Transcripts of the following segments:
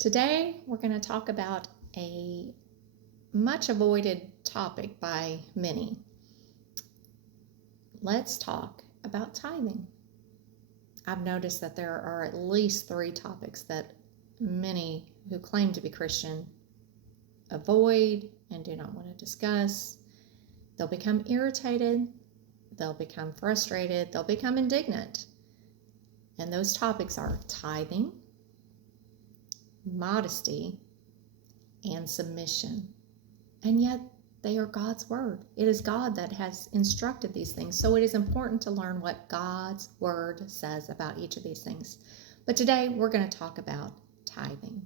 Today, we're going to talk about a much avoided topic by many. Let's talk about tithing. I've noticed that there are at least 3 topics that many who claim to be Christian avoid and do not want to discuss. They'll become irritated, they'll become frustrated, they'll become indignant. And those topics are tithing, modesty, and submission. And yet they are God's word. It is God that has instructed these things. So it is important to learn what God's word says about each of these things. But today we're going to talk about tithing.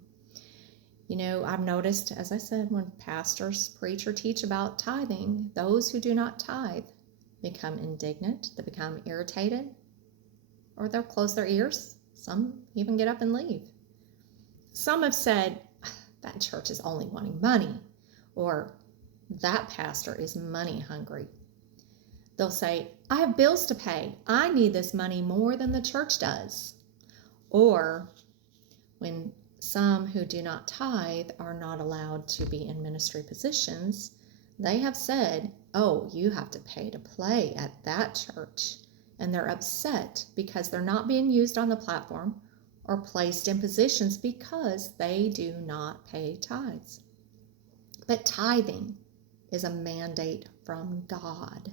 You know, I've noticed, as I said, when pastors preach or teach about tithing, those who do not tithe become indignant, they become irritated, or they'll close their ears. Some even get up and leave. Some have said, that church is only wanting money, or that pastor is money hungry. They'll say, I have bills to pay. I need this money more than the church does. Or when some who do not tithe are not allowed to be in ministry positions, they have said, oh, you have to pay to play at that church. And they're upset because they're not being used on the platform or placed in positions because they do not pay tithes. But tithing is a mandate from God,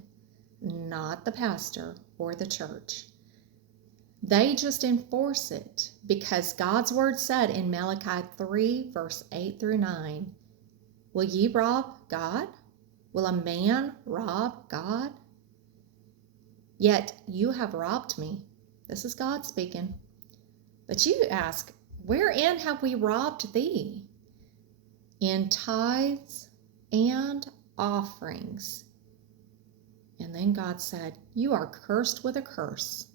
not the pastor or the church. They just enforce it because God's word said in Malachi 3, verse 8 through 9, will ye rob God? Will a man rob God? Yet you have robbed me. This is God speaking. But you ask, wherein have we robbed thee? In tithes and offerings. And then God said, you are cursed with a curse,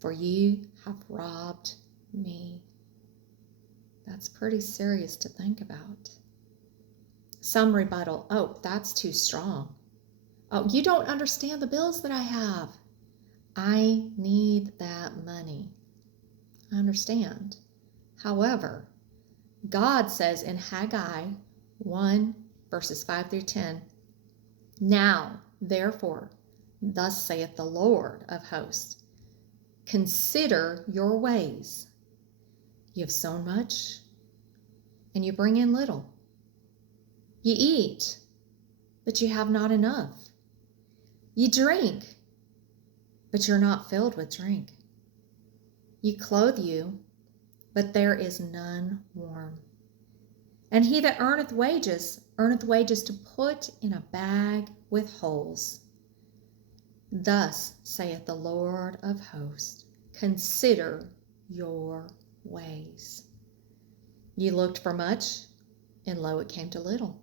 for you have robbed me. That's pretty serious to think about. Some rebuttal, oh, that's too strong. Oh, you don't understand the bills that I have. I need that money. I understand. However, God says in Haggai 1, verses 5 through 10, now, therefore, thus saith the Lord of hosts, consider your ways. You have sown much, and you bring in little. You eat, but you have not enough. You drink, but you're not filled with drink. You clothe you, but there is none warm. And he that earneth wages to put in a bag with holes. Thus saith the Lord of hosts, consider your ways. You looked for much, and lo, it came to little.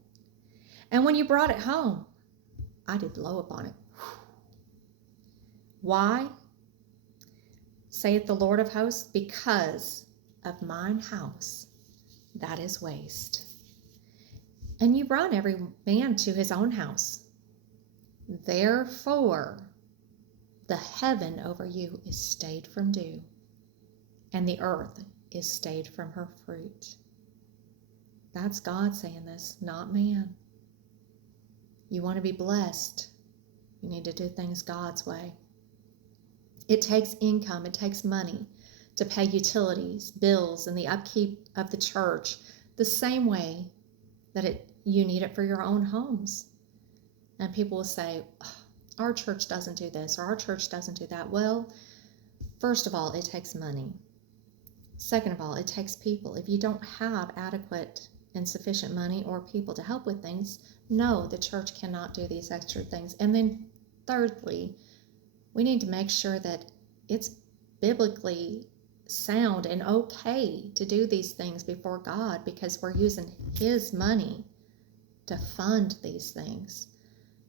And when you brought it home, I did blow upon it. Why? Saith the Lord of hosts, because of mine house, that is waste. And you run every man to his own house. Therefore, the heaven over you is stayed from dew, and the earth is stayed from her fruit. That's God saying this, not man. You want to be blessed, you need to do things God's way. It takes income, it takes money to pay utilities, bills, and the upkeep of the church the same way that you need it for your own homes. And people will say, oh, our church doesn't do this or our church doesn't do that. Well, first of all, it takes money. Second of all, it takes people. If you don't have adequate and sufficient money or people to help with things, no, the church cannot do these extra things. And then thirdly, we need to make sure that it's biblically sound and okay to do these things before God, because we're using his money to fund these things.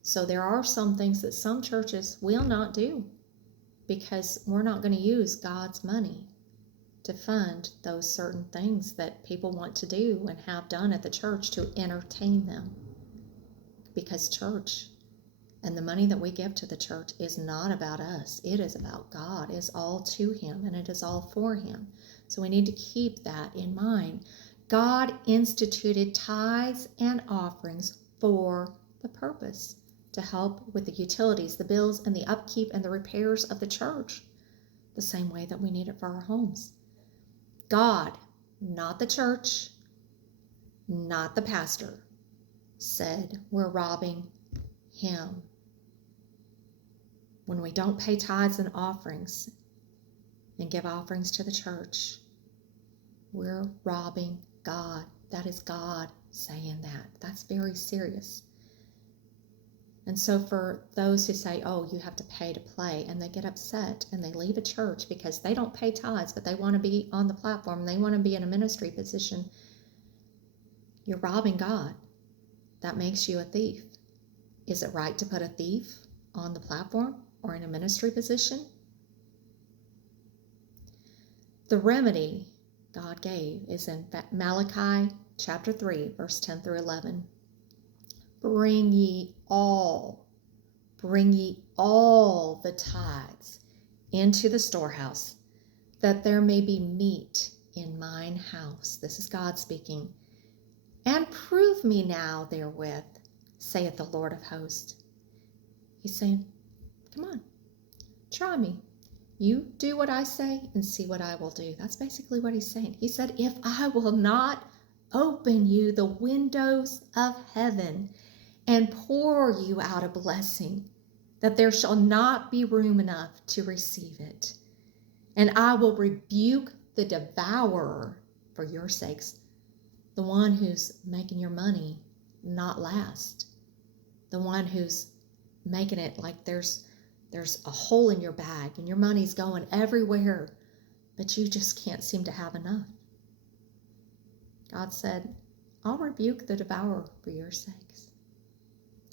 So there are some things that some churches will not do because we're not going to use God's money to fund those certain things that people want to do and have done at the church to entertain them. Because church and the money that we give to the church is not about us. It is about God. It's all to him and it is all for him. So we need to keep that in mind. God instituted tithes and offerings for the purpose to help with the utilities, the bills, and the upkeep and the repairs of the church, the same way that we need it for our homes. God, not the church, not the pastor, said we're robbing him. When we don't pay tithes and offerings and give offerings to the church, we're robbing God. That is God saying that. That's very serious. And so for those who say, oh, you have to pay to play, and they get upset and they leave a church because they don't pay tithes, but they want to be on the platform, and they want to be in a ministry position, you're robbing God. That makes you a thief. Is it right to put a thief on the platform or in a ministry position? The remedy God gave is in Malachi chapter 3, verse 10 through 11. Bring ye all the tithes into the storehouse, that there may be meat in mine house. This is God speaking. And prove me now therewith, saith the Lord of hosts. He's saying, come on, try me. You do what I say and see what I will do. That's basically what he's saying. He said, if I will not open you the windows of heaven and pour you out a blessing, that there shall not be room enough to receive it. And I will rebuke the devourer for your sakes, the one who's making your money not last, the one who's making it like there's a hole in your bag and your money's going everywhere, but you just can't seem to have enough. God said, I'll rebuke the devourer for your sakes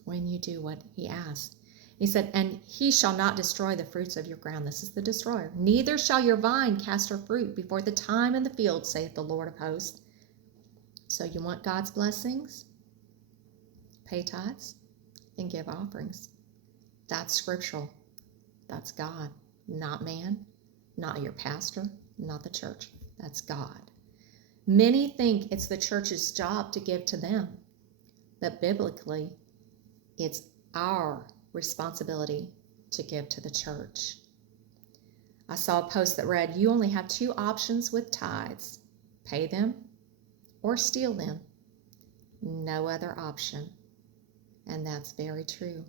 when you do what he asked. He said, and he shall not destroy the fruits of your ground. This is the destroyer. Neither shall your vine cast her fruit before the time in the field, saith the Lord of hosts. So you want God's blessings? Pay tithes and give offerings. That's scriptural. That's God, not man, not your pastor, not the church. That's God. Many think it's the church's job to give to them, but biblically, it's our responsibility to give to the church. I saw a post that read, you only have two options with tithes, pay them or steal them. No other option. And that's very true.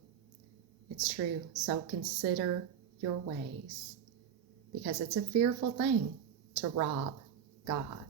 It's true. So consider your ways, because it's a fearful thing to rob God.